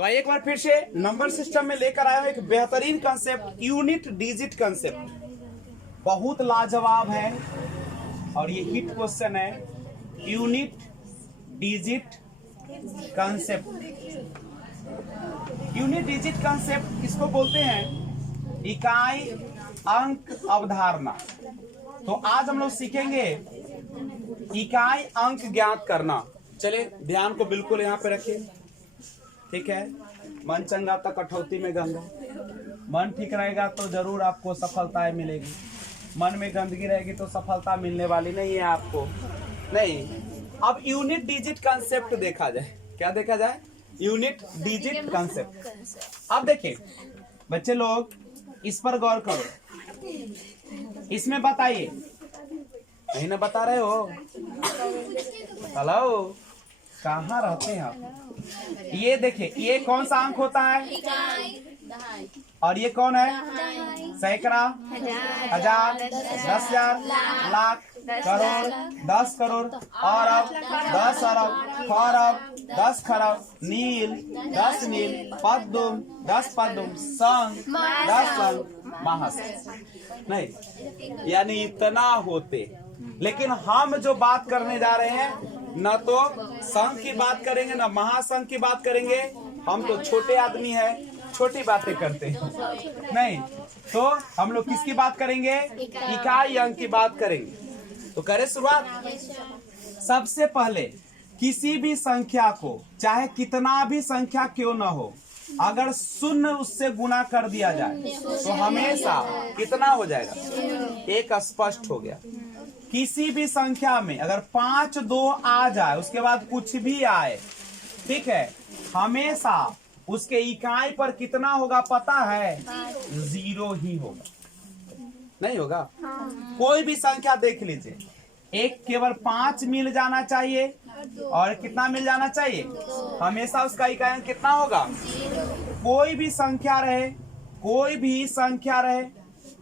तो एक बार फिर से नंबर सिस्टम में लेकर आया हूं एक बेहतरीन कंसेप्ट, यूनिट डिजिट कंसेप्ट। बहुत लाजवाब है और ये हिट क्वेश्चन है। Unit digit concept, unit digit concept इसको बोलते हैं इकाई अंक अवधारणा। तो आज हम लोग सीखेंगे इकाई अंक ज्ञात करना। चलिए ध्यान को बिल्कुल यहाँ पे रखिए, ठीक है। मन चंगा तो कठौती में गंगा। मन ठीक रहेगा तो जरूर आपको सफलताएं मिलेगी। मन में गंदगी रहेगी तो सफलता मिलने वाली नहीं है आपको, नहीं। अब यूनिट डिजिट कंसेप्ट देखा जाए, क्या देखा जाए? Unit digit concept. अब देखिए बच्चे लोग, इस पर गौर करो। इसमें बताइए, नहीं ना बता रहे हो? हेलो, कहाँ रहते हैं आप? ये देखिए, ये कौन सा अंक होता है? और ये कौन है? सैकड़ा, हजार, 10,000, लाख, करोड़, 10 करोड़, अरब, 10 अरब, खरब, 10 खरब, नील, 10 नील, पद्म, 10 पद्म, संघ, 10 संघ, महासंघ। नहीं, यानी इतना होते। लेकिन हम जो बात करने जा रहे हैं, न तो संघ की बात करेंगे न महासंघ की बात करेंगे। हम तो छोटे आदमी हैं, छोटी बातें करते हैं, नहीं। तो हम लोग किसकी बात करेंगे? इकाई अंक की बात करेंगे। तो करें शुरुआत। सबसे पहले किसी भी संख्या को, चाहे कितना भी संख्या क्यों न हो, अगर शून्य उससे गुना कर दिया जाए तो हमेशा कितना हो जाएगा? एक स्पष्ट हो गया। किसी भी संख्या में अगर 5 2 आ जाए, उसके बाद कुछ भी आए, ठीक है, हमेशा उसके इकाई पर कितना होगा पता है? 0 ही होगा, नहीं होगा? कोई भी संख्या देख लीजिए, एक केवल 5 मिल जाना चाहिए और कितना मिल जाना चाहिए? हमेशा उसका इकाई अंक कितना होगा? कोई भी संख्या रहे, कोई भी संख्या रहे,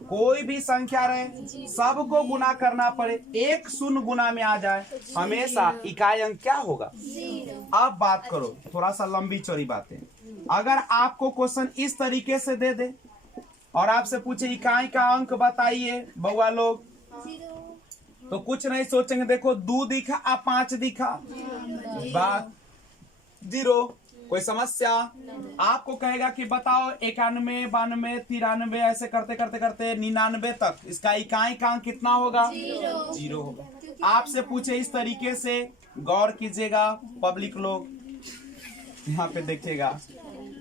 कोई भी संख्या रहे, सबको गुना करना पड़े, एक शून्य गुना में आ जाए, हमेशा इकाई अंक क्या होगा? अब बात करो, थोड़ा सा लंबी चौड़ी बातें। अगर आपको क्वेश्चन इस तरीके से दे दे और आपसे पूछे इकाई का अंक बताइए बउआ लोग, तो कुछ नहीं सोचेंगे। देखो 2 दिखा, 5 दिखा, बात 0। कोई समस्या? आपको कहेगा कि बताओ 91, 92, 93, ऐसे करते करते करते 99 तक इसका इकाई का अंक कितना होगा? 0 होगा। आपसे पूछे इस तरीके से, गौर कीजिएगा पब्लिक लोग, यहाँ पे देखिएगा।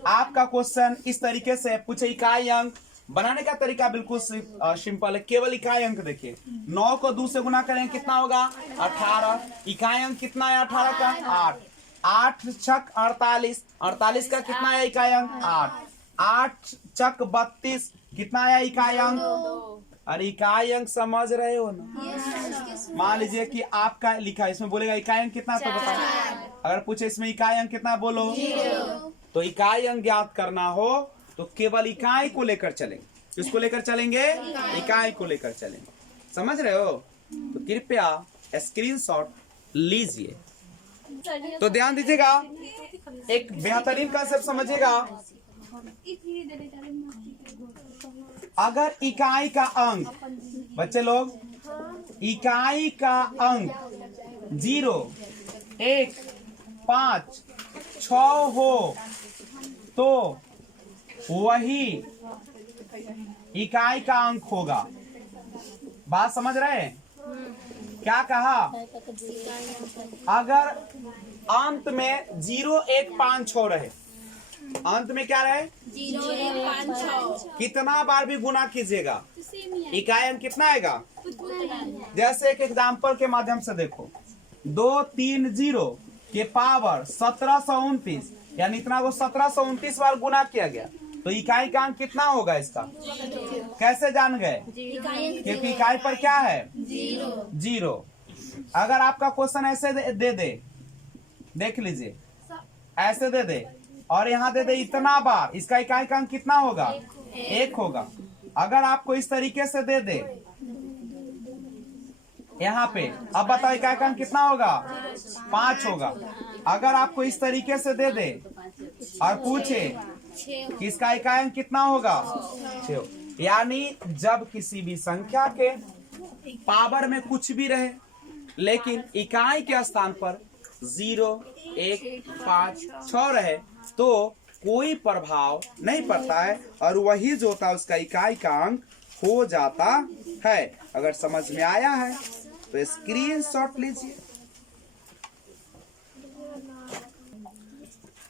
आपका क्वेश्चन इस तरीके से पूछे, इकाई अंक बनाने का तरीका बिल्कुल सिंपल है। केवल इकाई अंक देखिए, 9 को 2 से गुना करेंगे कितना होगा? 18। इकाई अंक कितना है 18 का? 8। 8 छक 48, 48 का कितना है इकाई अंक? 8। 8 छक 32, कितना है इकाई अंक? अरे इकाई अंक समझ रहे हो ना? मान लीजिए कि आपका लिखा है, इसमें बोलेगा इकाई अंक कितना, तो बताओ। अगर पूछे इसमें इकाई अंक कितना, बोलो। तो इकाई अंक ज्ञात करना हो तो केवल इकाई को लेकर चलेंगे। किसको लेकर चलेंगे? इकाई को लेकर चलेंगे। समझ रहे हो? तो कृपया स्क्रीनशॉट लीजिए। तो ध्यान दीजिएगा, एक बेहतरीन कंसेप्ट समझिएगा। अगर इकाई का अंक, बच्चे लोग, इकाई का अंक 0, 1, 5, 6 हो तो वही इकाई का अंक होगा। बात समझ रहे हैं? क्या कहा? अगर अंत में 0, 1, 5, 6 रहे, अंत में क्या रहे? 0, 1, 5, 6। कितना बार भी गुना कीजिएगा, इकाई अंक कितना आएगा? जैसे एक एग्जाम्पल के माध्यम से देखो, 2 3 0 के पावर 1729, यानी इतना को 1729 बार गुना किया गया, तो इकाई का अंक कितना होगा इसका? कैसे जान गए? क्योंकि इकाई पर क्या है? 0। अगर आपका क्वेश्चन ऐसे दे दे, देख लीजिए, ऐसे दे दे और यहाँ दे दे इतना बार, इसका इकाई का अंक कितना होगा? 1 होगा। अगर आपको इस तरीके से दे दे यहाँ पे, अब बताओ इकाई का अंक कितना होगा? 5 होगा। अगर आपको इस तरीके से दे दे और पूछे कि इसका इकाई अंक कितना होगा 6। यानी जब किसी भी संख्या के पावर में कुछ भी रहे लेकिन इकाई के स्थान पर 0, 1, 5, 6 रहे तो कोई प्रभाव नहीं पड़ता है और वही जो होता है उसका इकाई का अंक हो जाता है। अगर समझ में आया है तो स्क्रीनशॉट लीजिए।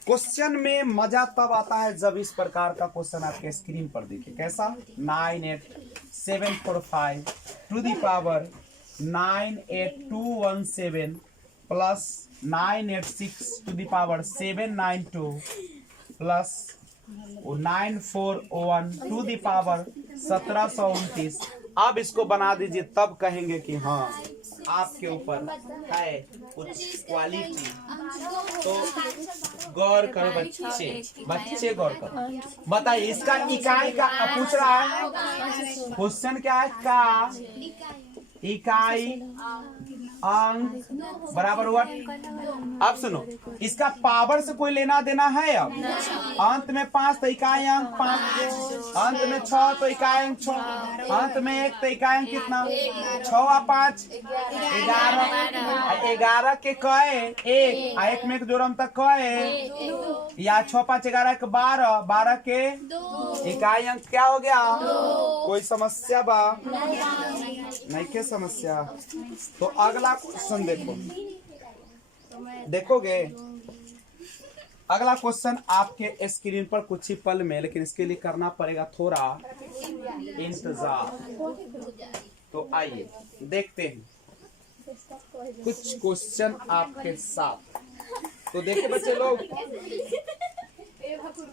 क्वेश्चन में मजा तब आता है जब इस प्रकार का क्वेश्चन आपके स्क्रीन पर दिखे। कैसा? 98745 to the power 98217 plus 986 to the power 792 plus 9401 to the power 1729। अब इसको बना दीजिए तब कहेंगे कि हाँ आपके ऊपर है कुछ क्वालिटी। तो गौर करो बच्चे गौर करो। बताइए इसका इकाई का पूछ रहा है। क्वेश्चन क्या है? का इकाई अंक बराबर हुआ। अब सुनो इसका पावर से कोई लेना देना है। अब अंत में 5 तो इकाई अंक 5, अंत में 6 तो इकाई अंक 6, अंत में 1 तो इकाई अंक कितना 6 और 5 11 के कए 1 1 में जोड़म तक कए या 6 5 11 के 12 के इकाई अंक क्या हो गया? कोई समस्या बा? नहीं क्या समस्या? तो अगला क्वेश्चन देखोगे। अगला क्वेश्चन आपके स्क्रीन पर कुछ ही पल में, लेकिन इसके लिए करना पड़ेगा थोड़ा इंतजार। तो आइए देखते हैं कुछ क्वेश्चन आपके साथ। तो देखिए बच्चे लोग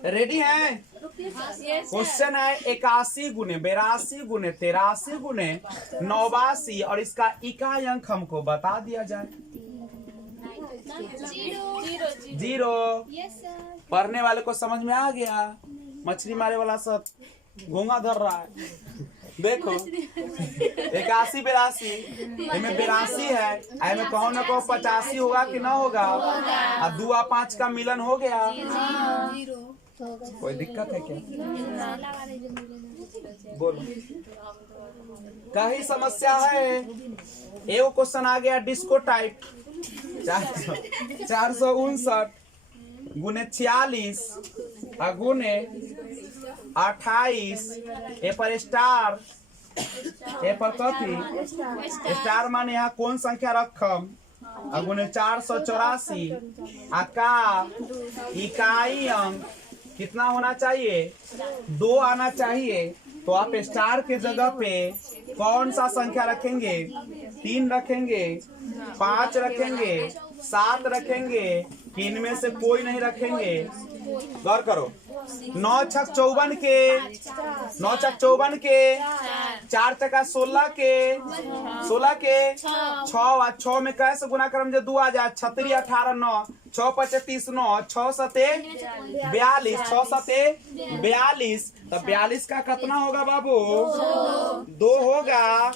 रेडी हैं? क्वेश्चन है 81 गुने 82 गुने 83 गुने 89 और इसका इकाई अंक हमको बता दिया जाए। 0। पढ़ने वाले को समझ में आ गया। मछली मारे वाला सब घोंगा धर रहा है। देखो 81 82 इनमें 82 है, इनमें कहो न कहो 85 होगा कि ना होगा? और 2 और 5 का मिलन हो गया। कोई दिक्कत है क्या? बोलो कहीं समस्या है? एगो क्वेश्चन आ गया डिस्को टाइप 459 गुने 46 गुने 28 ए पर स्टार ए पर कथी स्टार माने यहाँ कौन संख्या रखम गुने 484 का इकाई अंक कितना होना चाहिए? 2 आना चाहिए। तो आप स्टार के जगह पे कौन सा संख्या रखेंगे? 3 रखेंगे, 5 रखेंगे, 7 रखेंगे कि इनमें से कोई नहीं रखेंगे? गौर करो। 9 छक 54 के 9 छक 54 के 4 चका 16 के 6 और 6 में कैसे गुना करम जो 2 आ जाए 36 18 9 6 5 30 9 6 7 42 6 7 42। तब 42 का कितना होगा बाबू? 2 होगा।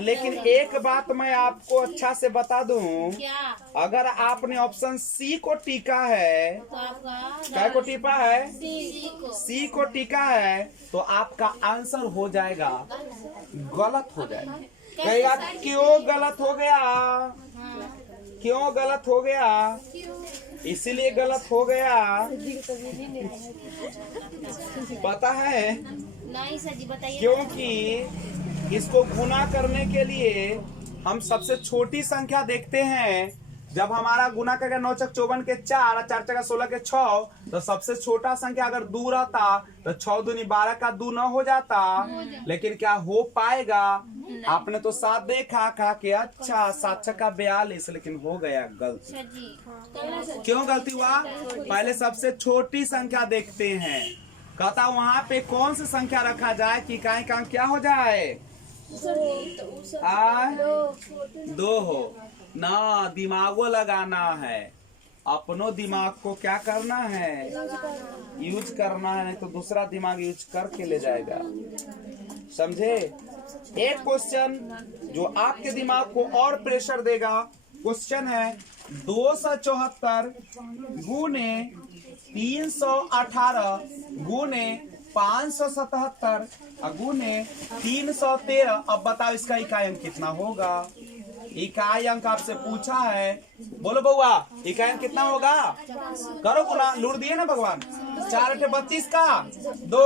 लेकिन एक बात मैं आपको अच्छा से बता दूं, अगर आपने ऑप्शन सी को टीका है, क्या को टीपा है? सी को टीका है तो आपका आंसर हो जाएगा गलत हो जाएगा। कहेगा क्यों गलत हो गया? क्यों गलत हो गया? इसीलिए गलत हो गया पता है? नहीं सर जी बताइए। क्योंकि इसको गुना करने के लिए हम सबसे छोटी संख्या देखते हैं। जब हमारा गुना करके 9 छक 54 के 4 और 4 चका 16 के 6 तो सबसे छोटा संख्या अगर 2 रहता तो 6 दूनी 12 का 2 न हो जाता। लेकिन क्या हो पाएगा? आपने तो 7 देखा, कहा कि अच्छा 7 छका 42, लेकिन हो गया गलती। क्यों गलती हुआ? पहले सबसे छोटी संख्या देखते हैं। कहता वहां पे कौन सी संख्या रखा जाए कि इकाई का अंक क्या हो जाए? 2 हो ना। दिमागो लगाना है, अपनो दिमाग को क्या करना है? यूज करना है, नहीं तो दूसरा दिमाग यूज करके ले जाएगा। समझे? एक क्वेश्चन जो आपके दिमाग को और प्रेशर देगा। क्वेश्चन है 274 गुने 318 गुने 577 गुने 313। अब बताओ इसका इकाई अंक कितना होगा। इकाई अंक आपसे पूछा है, बोलो बउआ इकाई अंक कितना होगा। करो गुना, लूट दिए ना भगवान। 4 × 32 का 2,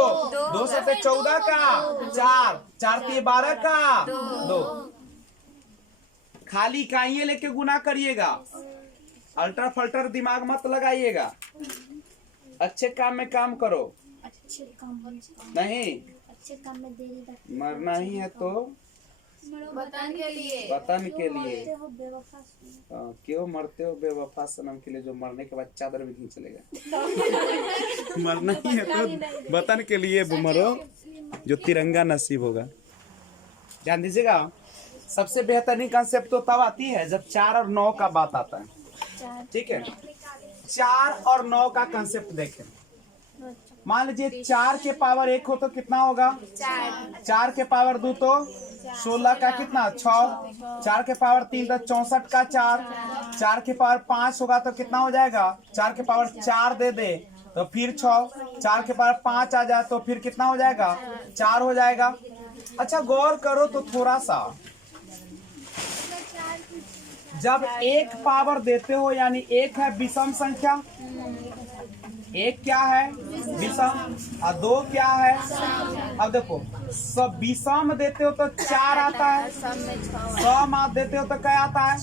2 से 14 का 4, 4 × 12 का 2। खाली इकाइयां लेके गुना करिएगा, अल्टर फल्टर दिमाग मत लगाइएगा। अच्छे काम में काम करो, अच्छे काम नहीं अच्छे काम में देरी लगती मरना ही है तो वतन के लिए वतन के लिए। हो बेवफा क्यों मरते हो बेवफा सनम के लिए, जो मरने के बाद चादर भी खींच लेगा। मरना ही है तो वतन के लिए मरो, जो तिरंगा नसीब होगा। ध्यान दीजिएगा, सबसे बेहतरीन कंसेप्ट तो तब आती है जब 4 और 9 का बात आता है। ठीक है, 4 और 9 का कंसेप्ट देखें। मान लीजिए 4 के पावर 1 हो तो कितना होगा 4 के पावर 2 तो 16 का कितना 6, 4 के पावर 3 तो 64 का 4, 4 के पावर 5 होगा तो कितना हो जाएगा, 4 के पावर 4 दे दे तो फिर 6, 4 के पावर 5 आ जाए तो फिर कितना हो जाएगा 4 हो जाएगा। अच्छा गौर करो तो थोड़ा सा, जब 1 पावर देते हो यानी 1 है विषम संख्या, 1 क्या है विषम और 2 क्या है। अब देखो सब विषम देते हो तो 4 आता है, सम आप देते हो तो क्या आता है।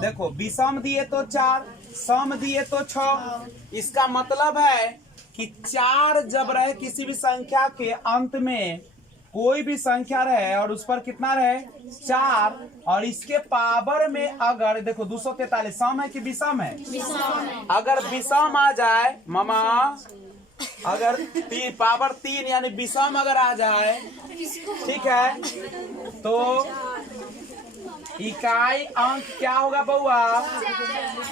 देखो विषम दिए तो 4, सम दिए तो 6। इसका मतलब है कि 4 जब रहे किसी भी संख्या के अंत में, कोई भी संख्या रहे और उस पर कितना रहे 4, और इसके पावर में अगर देखो 243 सम है कि विषम है, अगर विषम आ जाए मामा, अगर पावर 3 यानी विषम अगर आ जाए, ठीक है, तो इकाई अंक क्या होगा बउआ।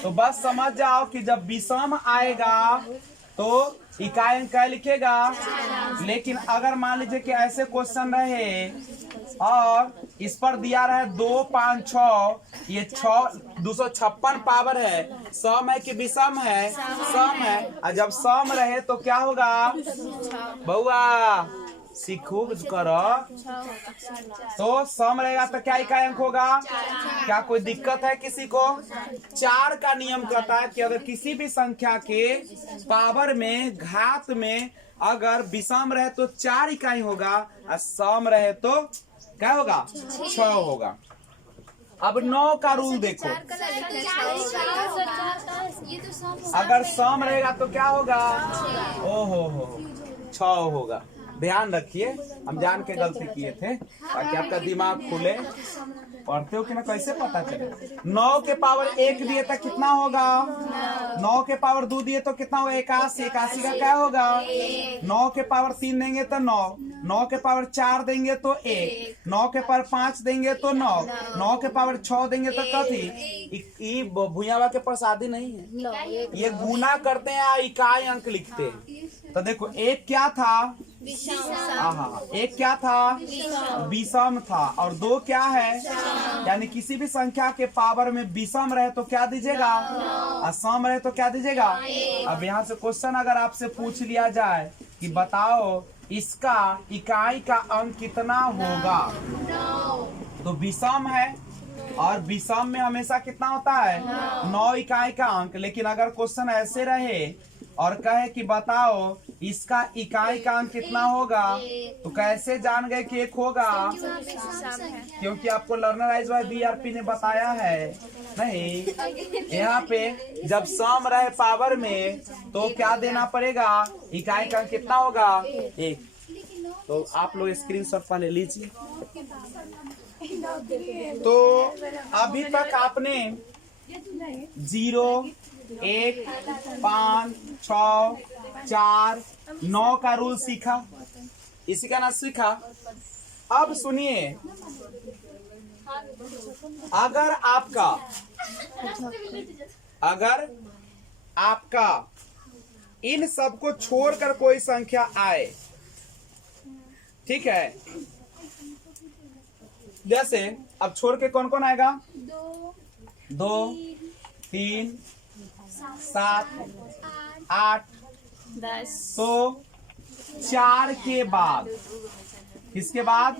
तो बस समझ जाओ कि जब विषम आएगा तो इकाई अंक क्या लिखेगा। लेकिन अगर मान लीजिए कि ऐसे क्वेश्चन रहे और इस पर दिया रहे 2, 5, 6, ये 256 पावर है, सम है कि विषम है, सम है। और जब सम रहे तो क्या होगा बउआ, सीखो करो। तो सम रहेगा तो क्या इकाई अंक होगा। क्या कोई दिक्कत है किसी को। 4 का नियम कहता है कि अगर किसी भी संख्या के पावर में घात में अगर विषम रहे तो 4 इकाई होगा और सम रहे तो क्या होगा 6 होगा। अब 9 का रूल देखो, अगर सम रहेगा तो क्या होगा, ओहो हो 6 होगा। ध्यान रखिए, हम जान के गलती किए थे ताकि आपका दिमाग खुले। पढ़ते हो कि ना, कैसे पता चले। 9 के पावर 1 दिए तो कितना होगा, 9 के पावर 2 दिए तो कितना होगा 81, 81 का क्या होगा। 9 के पावर 3 देंगे तो 9, 9 के पावर 4 देंगे तो 1, 9 के पावर 5 देंगे तो 9, 9 के पावर 6 देंगे तो कथी। भुइयावा के प्रसादी नहीं है, ये गुना करते हैं इकाई अंक लिखते हैं। तो देखो 1 क्या था, एक क्या था विषम था, और 2 क्या है, यानी किसी भी संख्या के पावर में विषम रहे तो क्या दीजिएगा, और सम रहे तो क्या दीजिएगा। अब यहाँ से क्वेश्चन अगर आपसे पूछ लिया जाए कि बताओ इसका इकाई का अंक कितना होगा, तो विषम है और विषम में हमेशा कितना होता है 9 इकाई का अंक। लेकिन अगर क्वेश्चन ऐसे रहे और कहे कि बताओ इसका इकाई का अंक कितना होगा, तो कैसे जान गए कि 1 होगा, क्योंकि आपको लर्नराइज बाय बीआरपी ने बताया है। नहीं, यहाँ पे जब सम रहे पावर में तो क्या देना पड़ेगा, इकाई का अंक कितना होगा 1। तो आप लोग स्क्रीनशॉट पहले लीजिए। तो अभी तक आपने 0, 1, 5, 6, 4, 9 का रूल सीखा, इसी का ना सीखा। अब सुनिए, अगर आपका इन सब को छोड़कर कोई संख्या आए, ठीक है, जैसे अब छोड़ के कौन कौन आएगा, 2, 3, 7, 8, 10 तो 4 के बाद, किसके बाद?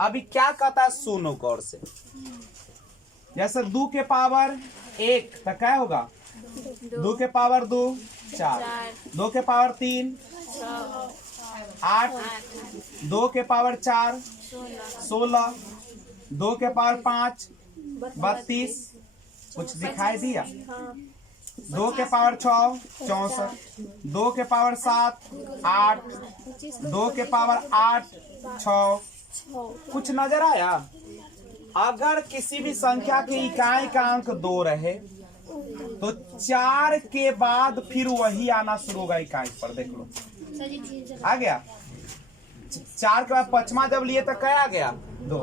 अभी क्या कहता है सुनो गौर से। जैसे 2 के पावर 1 तो क्या होगा? 2 के पावर 2 4, 2 के पावर 3 8, 2 के पावर 4 16, 2 के पावर 5 32। कुछ दिखाई दिया? 2 के पावर 6 64, 2 के पावर 7 8, 2 के पावर 8 6। कुछ नजर आया? अगर किसी भी संख्या के इकाई का अंक 2 रहे तो 4 के बाद फिर वही आना शुरू होगा इकाई पर। देख लो आ गया। 4 के बाद 5वां जब लिए तो क्या आ गया? 2।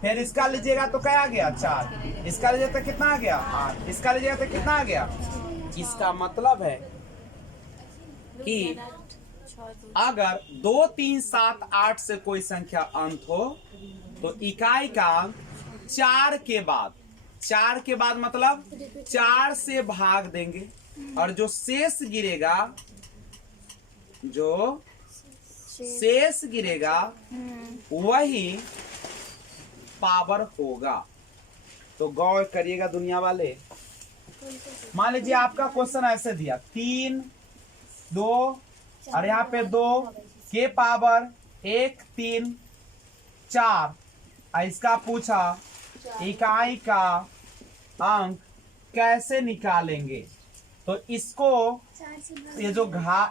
फिर इसका लीजिएगा तो क्या आ गया? 4। इसका लीजिएगा तो कितना आ गया? 8। इसका लीजिएगा तो कितना आ गया? इसका मतलब है कि अगर 2 3 7 8 से कोई संख्या अंत हो तो इकाई का अंक 4 के बाद, 4 के बाद मतलब 4 से भाग देंगे और जो शेष गिरेगा, जो शेष गिरेगा वही पावर होगा। तो गौर करिएगा दुनिया वाले। मान लीजिए आपका क्वेश्चन ऐसे दिया 3 2 और यहाँ पे 2 के पावर 1 3 4। इसका पूछा इकाई का अंक कैसे निकालेंगे? तो इसको ये जो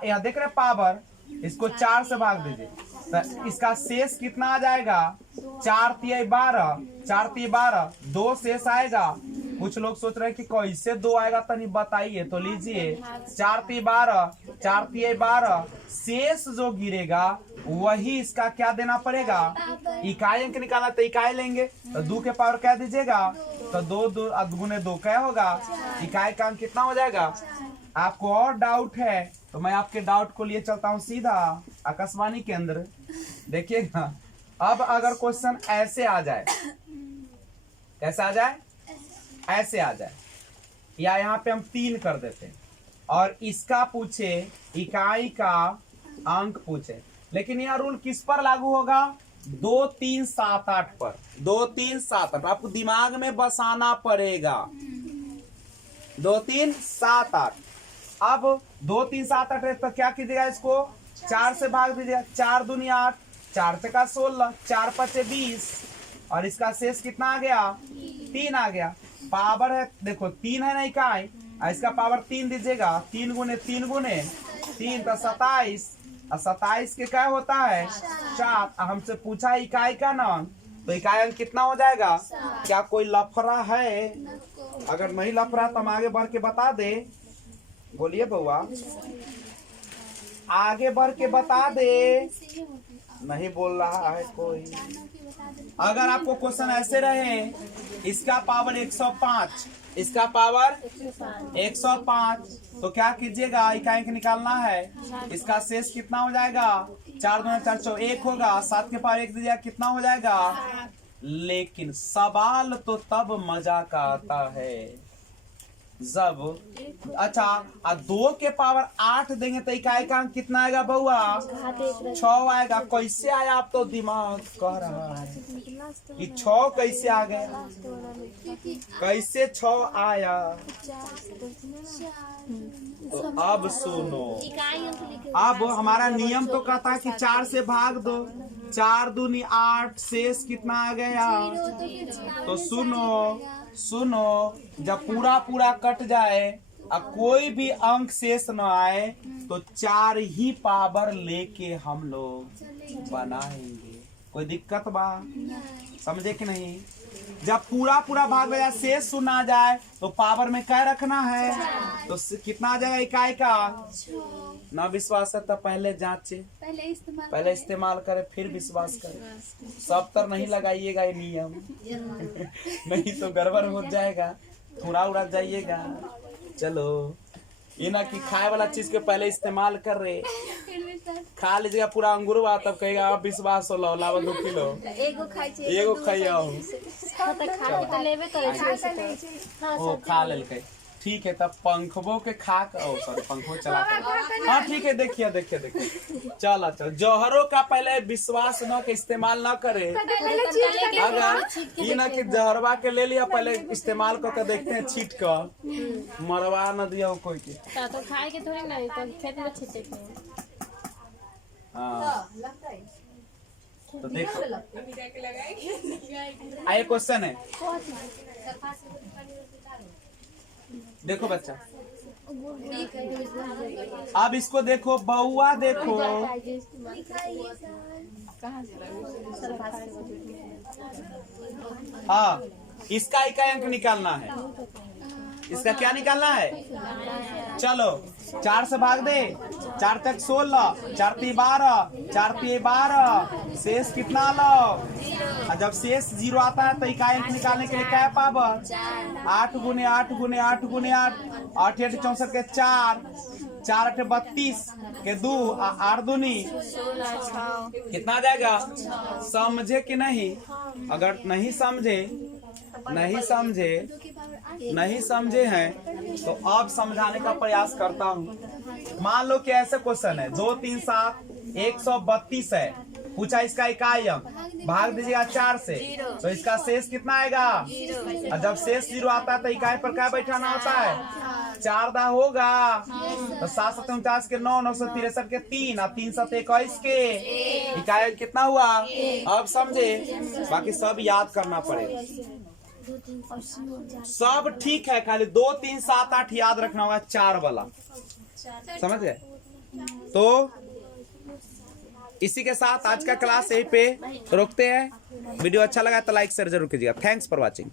यह देख रहे पावर, इसको 4 से भाग दीजिए तो इसका शेष कितना आ जाएगा? 4 तिया 12, 4 तिया 12, 2 शेष आएगा। कुछ लोग सोच रहे हैं कि कैसे 2 आएगा, तनी बताइए। तो लीजिए 4 तिया 12, 4 तिया 12, शेष जो गिरेगा वही इसका क्या देना पड़ेगा? इकाई अंक निकालना तो इकाई लेंगे तो 2 के पावर क्या दीजिएगा? तो 2 गुने 2 क्या होगा? इकाई का अंक कितना हो जाएगा? आपको और डाउट है तो मैं आपके डाउट को लिए चलता हूँ सीधा आकाशवाणी केंद्र। देखिएगा अब अगर क्वेश्चन ऐसे आ जाए, कैसे आ जाए? ऐसे आ जाए, या यहाँ पे हम 3 कर देते हैं और इसका पूछे इकाई का अंक पूछे, लेकिन यह रूल किस पर लागू होगा? 2 3 7 8 पर। 2 3 7 8 आपको दिमाग में बसाना पड़ेगा। 2 3 7 8। अब 2 3 7 8 है तो क्या कीजिएगा? इसको 4 से भाग दीजिएगा। 4 दूनी 8, 4 चका 16, 4 पचे 20 और इसका शेष कितना आ गया? 3 आ गया। पावर है देखो 3 है ना इकाई, इसका पावर 3 दीजिएगा। 3 गुने 3 गुने 3 तो 27 और 27 के क्या होता है? 7। हमसे पूछा इकाई का नाम तो इकाई अंक कितना हो जाएगा? क्या कोई लफड़ा है? अगर नहीं लफड़ा तो हम आगे बढ़ के बता दे। बोलिए बउआ, आगे बढ़ के बता दे। नहीं बोल रहा है कोई। अगर आपको क्वेश्चन ऐसे रहे इसका पावर 105, इसका पावर 105 तो क्या कीजिएगा? इकाई अंक निकालना है। इसका शेष कितना हो जाएगा? 4 दूना 4 4 1 होगा। 7 के पावर 1 दीजिएगा, कितना हो जाएगा? लेकिन सवाल तो तब मजा का आता है जब, अच्छा 2 के पावर 8 देंगे तो इकाई का अंक कितना आएगा बउआ? 6 आएगा। कैसे आया? आप तो दिमाग कह रहा है कि 6 कैसे आ गया? कैसे 6 आया? तो अब सुनो, अब हमारा नियम तो कहता है कि 4 से भाग दो। 4 दूनी 8, शेष कितना आ गया? तो सुनो जब पूरा कट जाए और कोई भी अंक शेष न आए तो 4 ही पावर लेके हम लोग बनाएंगे। कोई दिक्कत बा? समझे कि नहीं? जब पूरा भाग में शेष सुना जाए तो पावर में क्या रखना है? तो कितना आ जाएगा इकाई का? ना विश्वास है तो पहले जांचे, पहले इस्तेमाल करे फिर विश्वास करे। सब तर नहीं लगाइएगा ये नियम नहीं तो गड़बड़ हो जाएगा, थोड़ा उड़ा जाइएगा। चलो ये ना कि खाए वाला चीज के पहले इस्तेमाल कर रहे, खा लीजिएगा पूरा अंगूर बा तब कहेगा अब विश्वास हो लो लावा 2 किलो एगो खाइए। ओ खा लेल के ठीक है, तब पंखबो के खाक सॉरी पंखो चला कर। हाँ ठीक है, देखिए देखिए देखिए, चलो चलो, जौहरों का पहले विश्वास न के इस्तेमाल न करे। अगर ये ना कि जहरवा के ले लिया, पहले इस्तेमाल करके देखते हैं, छीट कर मरवा न दिया हो कोई के। तो खाए के थोड़ी नहीं, तो खेत में छीटे के। हाँ तो देखो, आए क्वेश्चन है, देखो बच्चा, अब इसको देखो, बउआ देखो, हाँ इसका इकाई अंक निकालना है। इसका क्या निकालना है? चलो 4 से भाग दे, 4 तक 16, 4 ती 12, 4 ती 12, शेष कितना लो? और जब शेष 0 आता है तो इकाई अंक निकालने के लिए क्या है पावर? 8 गुने 8 गुने 8 गुने 8, 8 8 64 के 4, 4 8 32 के 2, 8 दूनी कितना आ जाएगा? समझे कि नहीं? अगर नहीं समझे हैं तो अब समझाने का प्रयास करता हूँ। मान लो कि ऐसे क्वेश्चन है, 2 3 7 132 है, पूछा इसका इकाई अंक, भाग दीजिएगा 4 से, तो इसका शेष कितना आएगा? और जब शेष 0 आता है तो इकाई पर क्या बैठाना होता है? 4 दा होगा, तो 7 7 49 के 9, 9 63 के 3, और 3 7 21 के इकाई अंक कितना हुआ? अब समझे? बाकी सब याद करना पड़ेगा। सब ठीक है, खाली 2 3 7 8 याद रखना होगा, 4 वाला, समझ गए? तो इसी के साथ आज का क्लास यहीं पे रोकते हैं। वीडियो अच्छा लगा तो लाइक शेयर जरूर कीजिएगा। Thanks for watching.